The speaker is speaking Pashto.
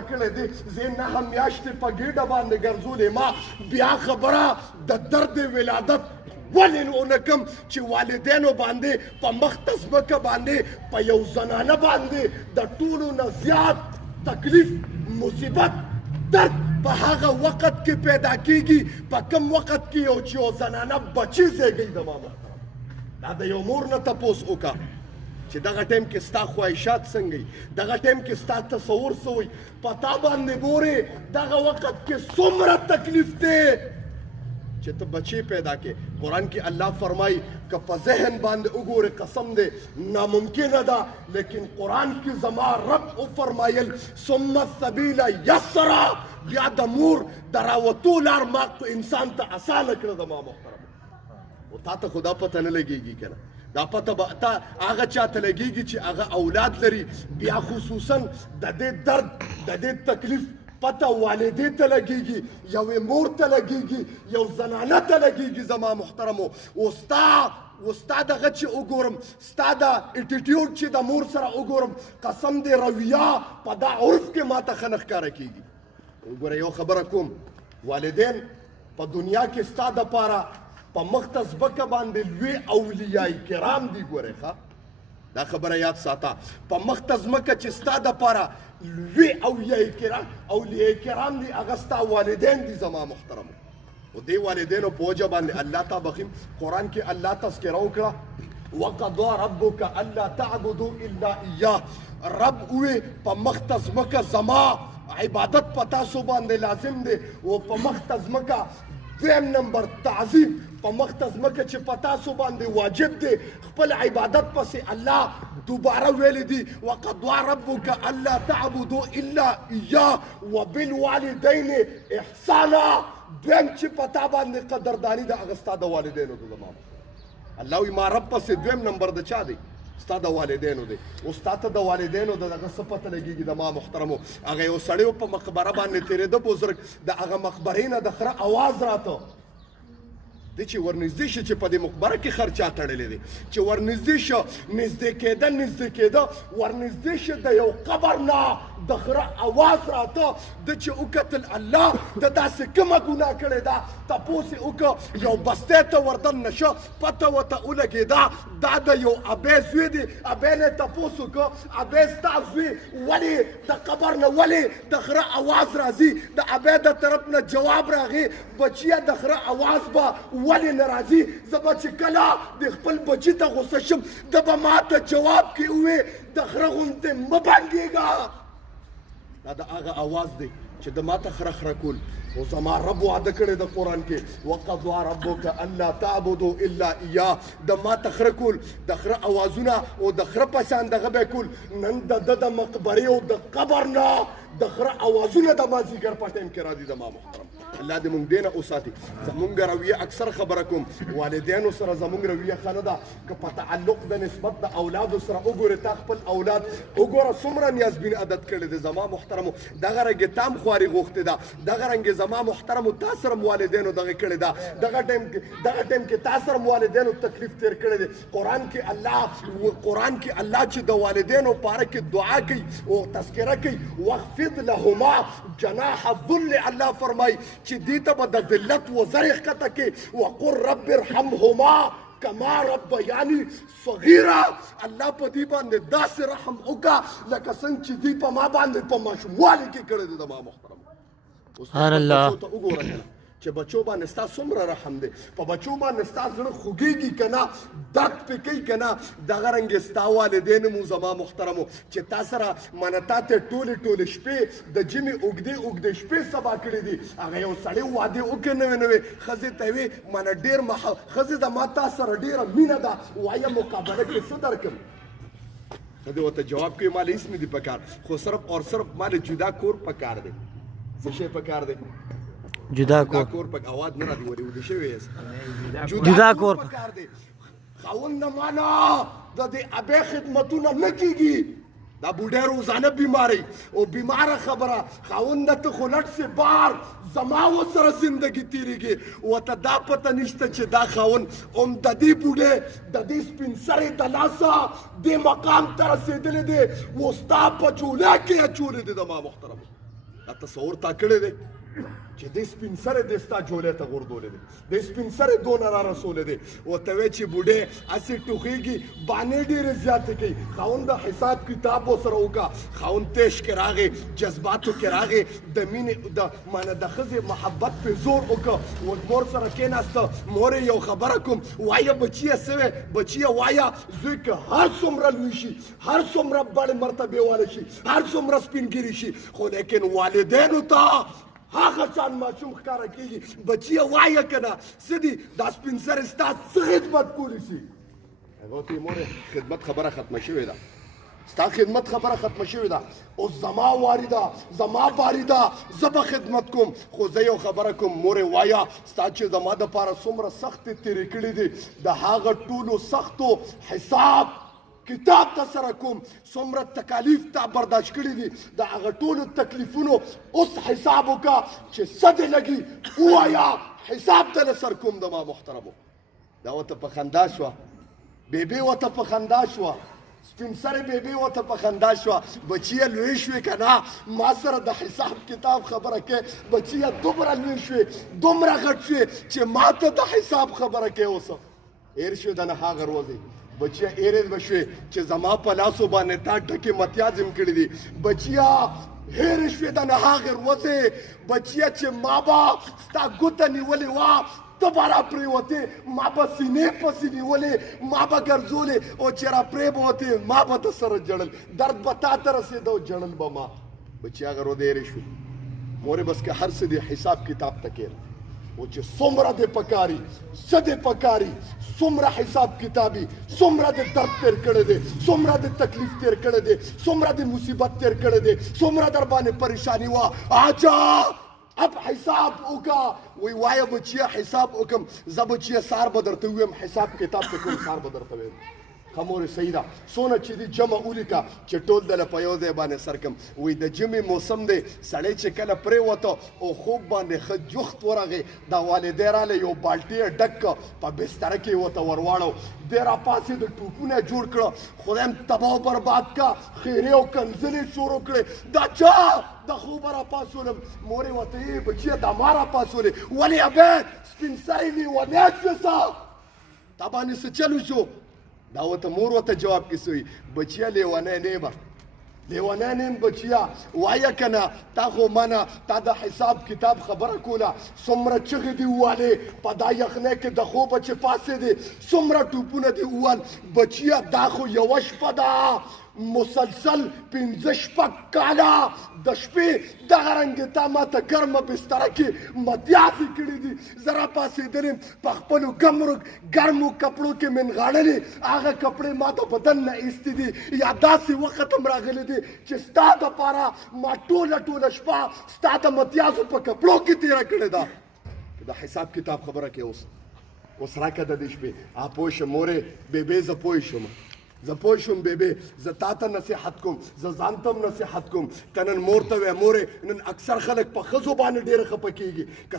ورکړی دی زه 9 میاشتې په ګېډه باندې ګرځولې ما بیا خبره د درد ولادت ولې ونه کم چې والدینو باندې په مخته ځمکه باندې په یو زنانه باندې د ټولو نه زیات تکلیف مصیبت درد په هغه وخت کې پیدا کیږي په کوم وخت کې چې یو زنانه بچی زیږوي د ما محترم دا د یو مور نه تپوس وکړه چې دغه ټایم کې ستا خواهشات څنګه وي دغه ټایم کې ستا تصور څه وي په تا باندې ګورې دغه وخت کې څومره تکلیف دی چې ته بچی پیدا کې قرآن کې الله فرمایي که په ذهن باندې وګورې قسم دی ناممکنه ده لیکن قرآن کې زما رب وفرمایل ثم السبیل یسرا بیا د مور د راوتو لار ما انسان ته اسانه کړه د ما محترم او تا ته خو دا پته نه لګېږي که نه دا پته به تا هغه چاته لګېږي چې هغه اولاد لري بیا خصوصا د دې درد د دې تکلیف پته والدې ته لګېږي یوې مور ته لګېږي یو زنانه ته لګېږي زما محترمو او ستا دغه چې وګورم ستا د اټیټیوډ چې د مور سره وګورم قسم دې رویه په دا عرف کې ما ته ښه نه ښکاره کېږي وګوره یو خبره کوم والدین په دنیا کې ستا دپاره په مخته ځمکه باندې لوی اولیای کرام دي ګورې ښه دا خبره یاد ساته په مخته ځمکه چې ستا دپاره لوی اولیای کرام دي هغه ستا والدین دي زما محترمو او دې والدینو په وجه باندې الله تا بخیم قرآن کې الله تذکره وکړه وقضى ربك الا تعبدوا الا اياه رب وې په مخته ځمکه زما عبادت په تاسو باندې لازم دی او په مخته ځمکه دویم نمبر تعظیم په مخته ځمکه چې په تاسو باندې واجب دی خپل عبادت پسې الله دوباره ویلی دي وقضى ربك الا تعبدوا الا اياه وبالوالدین احسانا دویم چې په تا باندې قدرداني ده هغه ستا د والدینو ده زما الله وایي ما رب پسې دویم نمبر د چا دی ستا د والدینو دی او ستا ته د والدینو د دغه څه پته لګېږي د ما محترمو هغه یو سړی په مقبره باندې تېرېده بزرګ د هغه مقبرې نه د خره اواز راته دی چې ورنږدې شه چې په دې مقبره کې خر چا تړلی دی چې ورنږدې شه نږدې کېده ورنږدې شه د یو قبر نه د خره اواز راته ده چې وکتل الله د داسې کومه ګناه کړې ده تپوس یې وکړه یو بستې ته وردننه شه پته ورته ولګېده دا د یو ابۍ زوی دی ابۍ نه یې تپوس وکړه ابۍ ستا زوی ولې د قبر نه ولې د خره اواز راځي د ابۍ د طرف نه جواب راغی بچیه د خره اواز به ولې نه راځي زه به چې کله د خپل بچي ته غوسه شم ده به ما ته جواب کې ووې د خره غوندې مه بنګېږه دا د هغه اواز دی چې د ما ته خره خره کول او زما رب وعده کړی د قرآن کې وقضى ربك الا تعبدوا الا اياه د ما ته خره کول د خره اوازونه او د خره په شان دغه به کول نن د ده د مقبرې او د قبر نه د خره اوازونه د مازدیګر په ټایم کې راځي د ما محترم الله دې مونږ دې نه وساتي زمونږ رویه اکثر خبره کوم والدینو سره زمونږ رویه ښه نه ده که په تعلق د نسبت د اولادو سره وګورې تا خپل اولاد وګوره څومره نیازبین عادت کړی دی زما محترمو دغه رنګې تا هم خواري غوښتې ده دغه رنګې زما محترمو تا سره م والدینو دغه کړې ده دغه ټایم کې تا سره م والدینو تکلیف تېر کړی دی قرآن کې الله چې د والدینو په اړه کې دعا کوي او تذکره کوي واخفض لهما جناح الذل الله فرمایي چې دې ته به د ذلت وزرې ښکته کې وقل رب ارحمهما کما ربیاني صغیره الله په دې باندې داسې رحم وکړه لکه څنګه چې دې په ما باندې په ماشوموالي کې کړی دی د ما محترم سبحان الله ته وګوره چې بچو باندې ستا څومره رحم دی په بچو باندې ستا زړه خوږېږي که نه درد پې کوي که نه دغه رنګې ستا والدین مو زما محترمو چې تا سره مانه تا ته ټولې شپې د ژمي اوږدې شپې سبا کړي دي هغه یو سړی واده وکړي نوې ښځې ته وې مانه ډېر ښځې د ما تا سره ډېره مینه ده وایم مقابله کې څه درکړم ښځې ورته جواب کوي ما له هېڅ نه دي پکار خو صرف اور صرف ما له جدا کور پکار دی څه شی پکار دی جدا کور په اواز نه راځي ولې شوی یې جدا کور پکار دی خاوند معنا د دې ابې خدمتونه نه کیږي دا بوډا روزانه بیماری او بیماره خبره خاوند ته خو لټ سي بار زما ورسره زندگی تیریږي ورته دا پته نشته چې دا خاوند د دې بوډۍ د دې سپین سرې د لاسه دې مقام ته رسېدلی دی و ستا په چوله کې اچولی دی د ما محترم دا تصور تا کړی دی چې دې سپین سره دې ستا جولې ته غورځولی دی دې سپین سره دونه را رسولی دی ورته وایي چې بوډۍ هسې ټوخېږي بانې ډېرې زیاتې کوي خاوند د حساب کتاب ورسره وکړه خاوند تیش کې راغی جذباتو کې راغی د مینې د معنی د ښځې محبت پې زور وکړه مور سره کېناسته مور یې یو خبره کوم وایه بچیه څه وی بچیه وایه زوی که هر څومره لوی شي هر څومره بړې مرتبې واله شي هر څومره سپینګیري شي خو لیکن والدینو ته هغه ځان ماشوم ښکاره کېږي بچیه وایه که نه څه دي دا سپین سرې ستا څه خدمت کولی شي هغه ورته یې مورې خدمت خبره ختمه شوې ده ستا خدمت خبره ختمه شوې ده اوس زما واري ده زما باري ده زه به خدمت کوم خو زه یو خبره کوم مورې وایه ستا چې زما دپاره څومره سختې تېرې کړي دي د هغه ټولو سختو حساب کتاب تا سره کوم څومره تکالیف تا برداشت کړي دي د هغه ټولو تکلیفونو اوس حساب وکړه چې څه دې لګي ووایه حساب ته سر کوم د ما محترمو دا ورته په خندا شوه بیبي ورته په خندا شوه سپین سرې بیبي ورته په خندا شوه بچیه لوی شوې که نه ما سره د حساب کتاب خبره کوې بچیه دومره لوی شوې دومره غټ شوې چې ما ته د حساب خبره کوې اوسه هېر شوې د نه هغه ورځې بچیا ایرز بشوي چې زما په لاسو باندې تا ډکې متیازم کړي دي بچیا هېر شوې د نه هغې ورځې بچیا چې ما به ستا ګوته نیولې وه ته به را پرېوتې ما به سینې پسې نیولې ما به ګرځولې او چې را پرې به وتې ما به در سره جړل درد به تا ته رسېده او جړل به ما بچیا هغه ورځې هېرې شوې مورې بس که هر څه دې حساب کتاب ته کېل او چې څومره دې پکاري څه دې پکاري څومره حساب کتابي څومره دې درد تېر کړی دی څومره دې تکلیف تېر کړی دی څومره دې مصیبت تېر کړی دی څومره در باندې پریشاني وه آجا اب حساب وکړه وی وایه بچیه حساب وکړم زه بچیه سهار به درته ووایم حساب کتاب ته کوم سهار به درته ویم خمورې صحیح ده څونه چې دي جمع ولیکه چې ټول دله په یو ځای باندې سر کړم وایي د ژمي موسم دی سړی چې کله پرېوته او خوب باندې ښه جوخت ورغی دا والدی راله یو بالټي یې ډک کړه په بستره کې یې ورته ورواړو دی راپاسې د ټوپونه جوړ کړه خدای هم تباه و برباد کړه خیرې او کنځلې شروع کړې دا چا د خوبه راپاڅولم مورې ورته یې بچیه دا ما راپاڅولې ولې ابې سپین سرې لیونی شوې سه تا باندې څه چل وشو دا ورته مور ورته جواب کې سوی بچیه لیونی نه یم لیونی نه یم بچیه وایه که نه تا خو منه تا د حساب کتاب خبره کوله څومره چغې دې ووالې په دا یخنۍ کې د خوبه چې پاڅېدې څومره ټوپونه دې ووال بچیه دا خو یوه شپه ده مسلسل 15 کاله د شپې دغه رنګې تا ما ته ګرمه بستره کې متیازې کړي دي زه راپاڅېدلې په خپلو ګرمو کپړو کې منغاړلې هغه کپړې ما د بدن نه ایستې دي یا داسې وخت هم راغلی دی چې ستا دپاره ما ټوله شپه ستا د متیازو په کپړو کې تېره کړې ده د حساب کتاب خبره کې اوس راکړه د دې شپې پوه شم مورې بیبې زه پوه شم زه پوه شوم بیبې زه تا ته نصیحت کوم زه ځان ته هم نصیحت کوم که نن مور ته وایې مورې نن اکثر خلک په ښځو باندې ډېره خفه کېږي